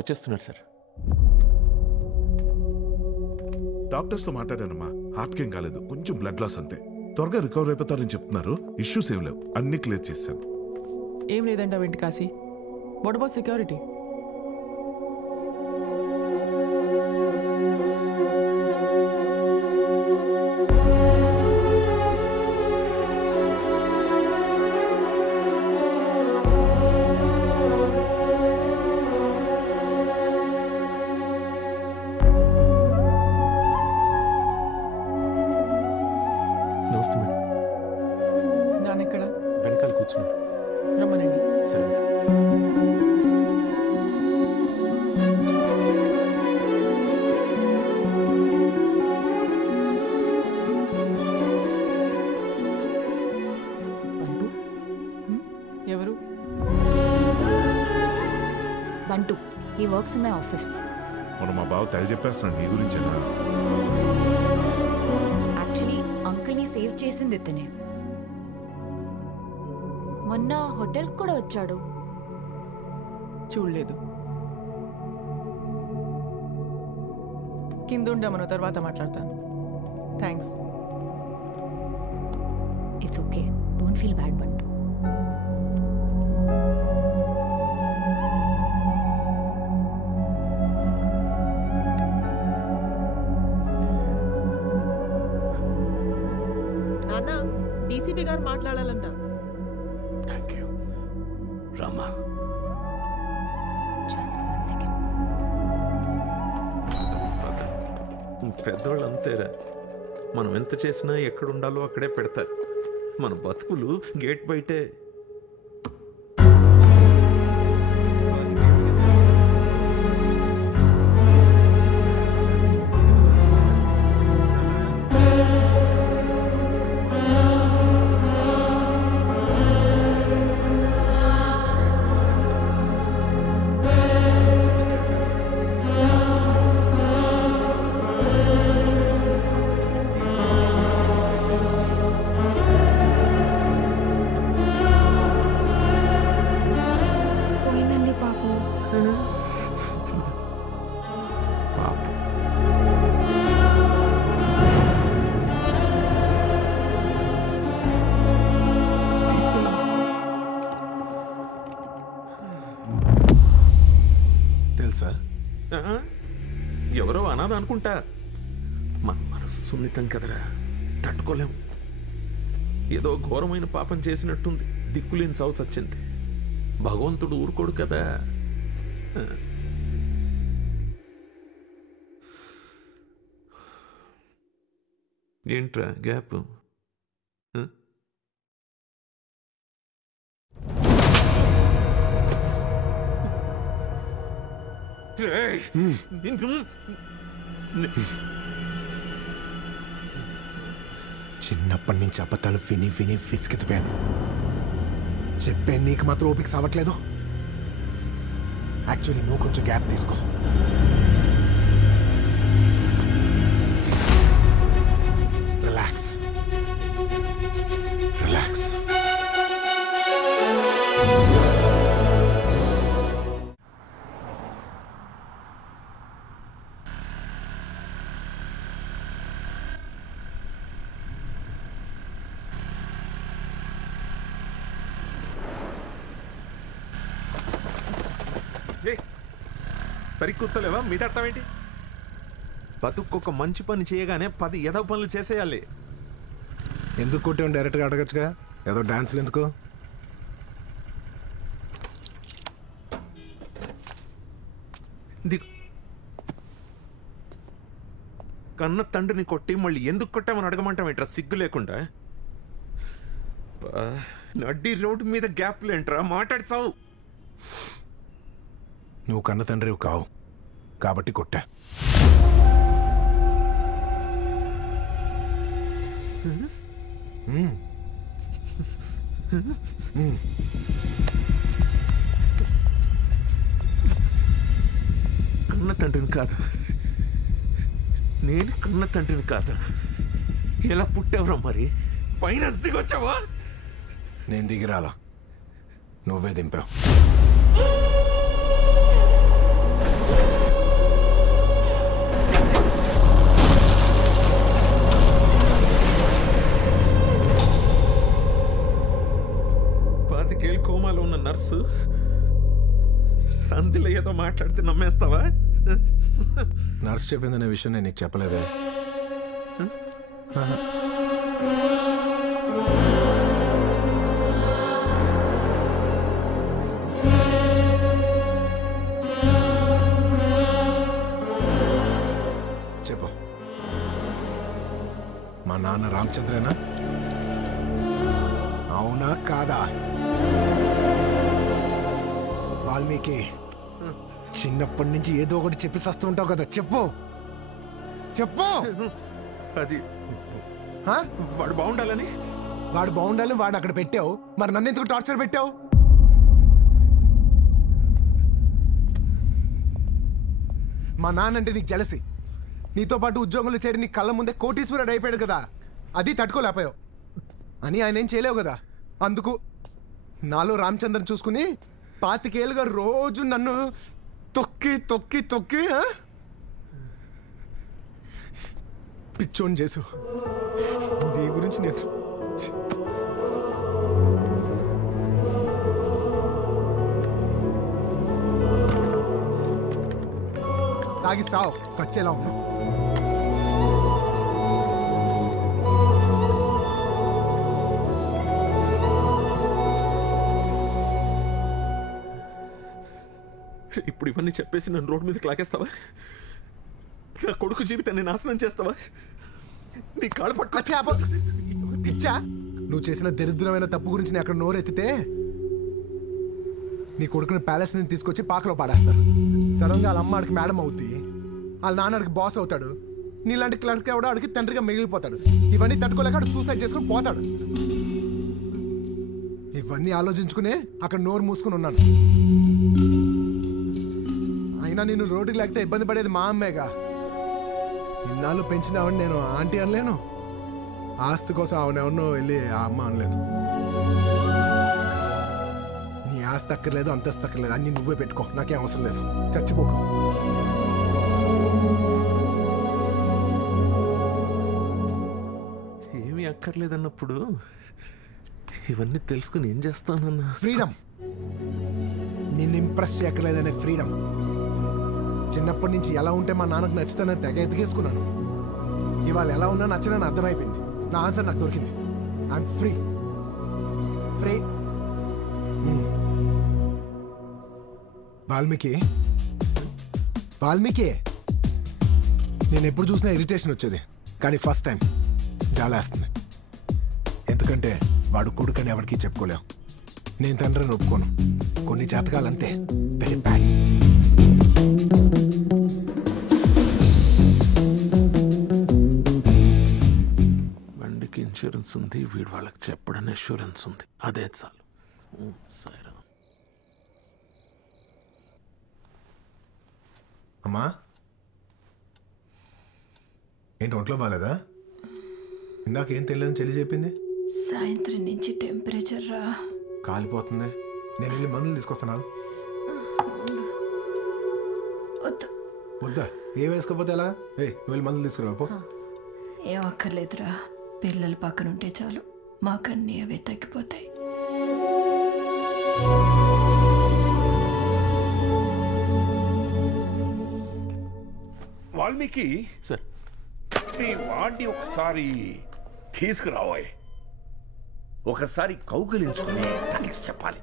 వచ్చేస్తున్నారు సార్. డాక్టర్స్తో మాట్లాడానమ్మా, హార్ట్కి ఏం కాలేదు, కొంచెం బ్లడ్ లాస్ అంతే. త్వరగా రికవర్ అయిపోతారని చెప్తున్నారు. ఇష్యూస్ ఏం లేవు, అన్ని క్లియర్ చేశాను. ఏం లేదంట వెంటి కాశీ. What about security? నమస్తే మేడం. నాన్నెక్కడ? వెనకాల కూర్చున్నారు. రమ్మనండి. సరే. ఎవరు? బంటు. ఈ వర్క్స్ ఇన్ మై ఆఫీస్. మొన్న మా బావ తెగ చెప్పేస్తున్నాడు నీ గురించేనా. యాక్చువల్లీ అంకుల్ని సేవ్ చేసింది ఇతనే. మొన్న హోటల్ కూడా వచ్చాడు. చూడలేదు. కింద ఉండమను, తర్వాత మాట్లాడతాను. Thanks. It's okay, don't feel bad Bantu. నాన్న, డీసీపీ గారు మాట్లాడాలంట. Thank you. Rama. Just 1 second. పెద్దవాళ్ళు అంతేరా, మనం ఎంత చేసినా ఎక్కడుండాలో అక్కడే పెడతారు. మన బతుకులు గేట్ బయటే. పోయిందండి పాపం. పాప తెలుసా? ఎవరో అనాథ అనుకుంటా. మన మనసు సున్నితం కదరా, తట్టుకోలేం. ఏదో ఘోరమైన పాపం చేసినట్టుంది. దిక్కులేని సావు చచ్చింది. భగవంతుడు ఊరుకోడు కదా. ఏంట్రా గ్యాప్? చిన్నప్పటి నుంచి అబద్ధాలు విని విని విసిగిపోయాను. చెప్పాను నీకు మాత్రం ఓపిక సావట్లేదు. యాక్చువల్లీ నువ్వు కొంచెం గ్యాప్ తీసుకో. Relax relax. సరి కూర్చోలేవా? మీద అర్థం ఏంటి? బతుక్కొక మంచి పని చేయగానే 10 ఎదవ పనులు చేసేయాలి. ఎందుకు కొట్టావు? డైరెక్ట్గా అడగచ్చుగా. ఏదో డాన్సులు ఎందుకు? కన్న తండ్రిని కొట్టి మళ్ళీ ఎందుకు కొట్టామని అడగమంటాం ఏంట్రా సిగ్గు లేకుండా? నడ్డి రోడ్డు మీద గ్యాప్లు ఏంట్రా? మాట్లాడుతావు. నువ్వు కన్న తండ్రి కావు కాబట్టి కొట్టా. కన్న తండ్రిని కాదు, నేను కన్న తండ్రిని కాదు. ఎలా పుట్టావురా మరి? పైన దిగొచ్చావా? నేను దిగిరాలా, నువ్వే దింపావు. కోమాలో ఉన్న నర్సు సంధిలో ఏదో మాట్లాడితే నమ్మేస్తావా? నర్స్ చెప్పిందనే విషయం నేను నీకు చెప్పలేదే. చెప్పు, మా నాన్న రామచంద్రేనా? అవునా కాదా? వాల్మీకి, చిన్నప్పటి నుంచి ఏదో ఒకటి చెప్పి వస్తూ ఉంటావు కదా, చెప్పు చెప్పు. అది హా? వాడు బాగుండాలని. వాడు బాగుండాలని వాడు అక్కడ పెట్టావు, మరి నన్ను ఎందుకు టార్చర్ పెట్టావు? మా నాన్న అంటే నీకు జలసి. నీతో పాటు ఉద్యోగంలో చేరి నీ కళ్ళ ముందే కోటీశ్వరుడు అయిపోయాడు కదా, అది తట్టుకోలేకపోయావు అని ఆయన ఏం చేయలేవు కదా. అందుకు నాలో రామచంద్రన్ చూసుకుని 25 ఏళ్ళుగా రోజు నన్ను తొక్కి తొక్కి తొక్కి పిచ్చోని చేసు. నీ గురించి నేను తాగిస్తావు, సచ్చేలా ఉన్నావు. ఇప్పుడు ఇవన్నీ చెప్పేసి నన్ను రోడ్డు మీదకి లాగేస్తావా? నా కొడుకు జీవితాన్ని నాశనం చేస్తావా? నీ కాళ్ళు పట్టుకో. పిచ్చా, నువ్వు చేసిన దరిద్రమైన తప్పు గురించి నేను అక్కడ నోరెత్తితే నీ కొడుకుని ప్యాలెస్ నుంచి తీసుకొచ్చి పాకలో పాడేస్తారు. సడన్ గా వాళ్ళ అమ్మ ఆడికి మేడం అవుద్ది, వాళ్ళ నాన్నడికి బాస్ అవుతాడు, నీలాంటి క్లర్క్ ఎవడో ఆడికి తండ్రిగా మిగిలిపోతాడు. ఇవన్నీ తట్టుకోలేక ఆడు సూసైడ్ చేసుకుని పోతాడు. ఇవన్నీ ఆలోచించుకునే అక్కడ నోరు మూసుకుని ఉన్నాను. అయినా నేను రోడ్డుకి లేకపోతే ఇబ్బంది పడేది మా అమ్మేగా. ఇన్నాళ్ళు పెంచినావని నేను ఆంటీ అనలేను, ఆస్తి కోసం ఆవిడెవరినో వెళ్ళి ఆ అమ్మ అనలేను. నీ ఆస్తి అక్కర్లేదు, అంతస్తు అక్కర్లేదు, అన్ని నువ్వే పెట్టుకో, నాకేం అవసరం లేదు, చచ్చిపోకు. ఏమీ అక్కర్లేదన్నప్పుడు ఇవన్నీ తెలుసుకుని ఏం చేస్తానన్నా? ఫ్రీడమ్. నిన్ను ఇంప్రెస్ చేయక్కర్లేదనే ఫ్రీడమ్. చిన్నప్పటి నుంచి ఎలా ఉంటే మా నాన్నకు నచ్చుతానని తెగ ఎదిగేసుకున్నాను. ఇవాళ ఎలా ఉన్నా నచ్చనని అర్థమైపోయింది. నా ఆన్సర్ నాకు దొరికింది. I'm free. Free. Valmiki, Valmiki, నేను ఎప్పుడు చూసినా ఇరిటేషన్ వచ్చేది, కానీ ఫస్ట్ టైం జాలేస్తుంది. ఎందుకంటే వాడు కొడుకని ఎవరికి చెప్పుకోలేవు. నేను తండ్రిని ఒప్పుకోను. కొన్ని జాతకాలంతే, వెరీ బ్యాడ్. బండికి ఇన్సూరెన్స్ ఉంది, వీడు వాళ్ళకి చెప్పడానికి అష్యూరెన్స్ ఉంది, అదే చాలు. సరే అమ్మా, ఏంటి ఒంట్లో బాగాలేదా? ఇందాకేం తెలియదని చెల్లి చెప్పింది. సాయంత్రం నుంచి టెంపరేచర్ రా కాలిపోతుంది. నేను వెళ్ళి మందులు తీసుకొస్తాను. వద్దు. వద్దా? ఏ వేసుకోపోతే ఎలా? నువ్వు వెళ్ళి మందులు తీసుకురా పో. ఏం అక్కర్లేదురా, పిల్లలు పక్కన ఉంటే చాలు, మాకన్నీ అవే తగ్గిపోతాయి. వాల్మీకి సార్, నీ వాడిని ఒకసారి తీసుకురావోయ్. ఒకసారి కౌగిలించుకుని థ్యాంక్స్ చెప్పాలి.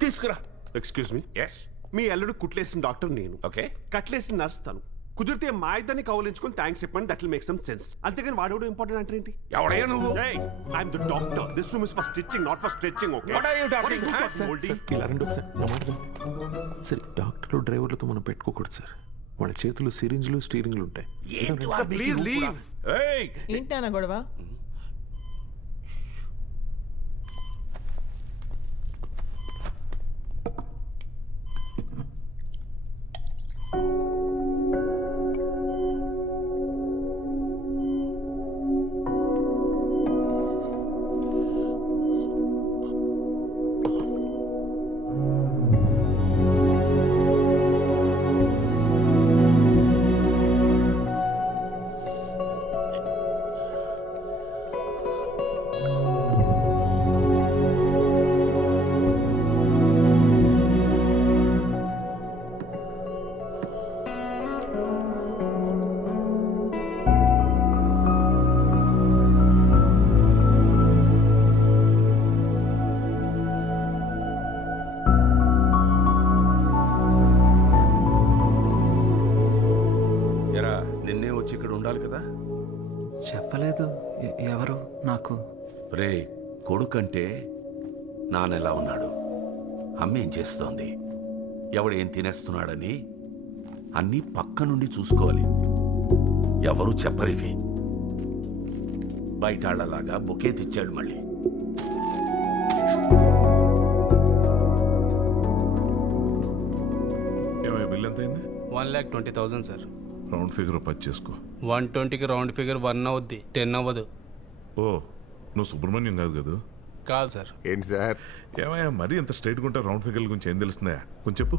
తీసుకురా. Excuse me, yes. మీ అల్లుడు కుట్లేసిన డాక్టర్ నేను, ఓకే. కట్లేసిన నర్స్ తను. కుదిరితే మా ఇద్దరిని కౌలించుకుని థ్యాంక్స్ చెప్పండి, that will make some sense. అంతేగాని వాడెవడు ఇంపార్టెంట్ అంటే ఏంటి? ఎవడయ్యా నువ్వు? I'm the doctor. This room is for stitching, not for stretching. Okay, What are you talking? ఇలా రండి ఒకసారి, నా మాట వినండి. సరే, డాక్టర్లు డ్రైవర్లతో మనం పెట్టుకోకూడదు సార్. వాళ్ళ చేతులు సిరింజ్లు స్టీరింగ్లు ఉంటాయి. Please leave. ఏంటి నాన్న గొడవ? ఉండాలి కదా. చెప్పలేదు ఎవరు నాకు. రే, కొడుకంటే నాన్నెలా ఉన్నాడు, అమ్మేం చేస్తోంది, ఎవడేం తినేస్తున్నాడని అన్నీ పక్క నుండి చూసుకోవాలి. ఎవరు చెప్పరివి. బయటాళ్లలాగా బొకే తెచ్చాడు మళ్ళీ. బిల్ ఎంత అయింది? 1,20,000 సార్. రౌండ్ ఫిగర్ 10 చేసుకో. 120కి రౌండ్ ఫిగర్ 1 అవుద్ది, 10 అవ్వదు. ఓ, నువ్వు సుబ్రహ్మణ్యం కాదు కదా? కాదు సార్. ఏంటి సార్? ఏమయ్యా మరీ ఎంత స్ట్రైట్గా ఉంటా? రౌండ్ ఫిగర్ గురించి ఏం తెలుస్తున్నాయా? కొంచెం చెప్పు.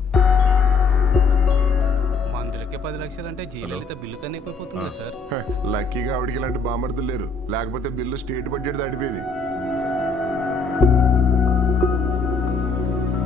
మందులకే 10 లక్షలు అంటే జీలలిత బిల్లు కన్నా ఎక్కువైపోతుంది సార్. లక్కీగా ఆవిడికి ఇలాంటి బామర్దులు లేరు, లేకపోతే బిల్లు స్టేట్ బడ్జెట్ దాటిపోయేది.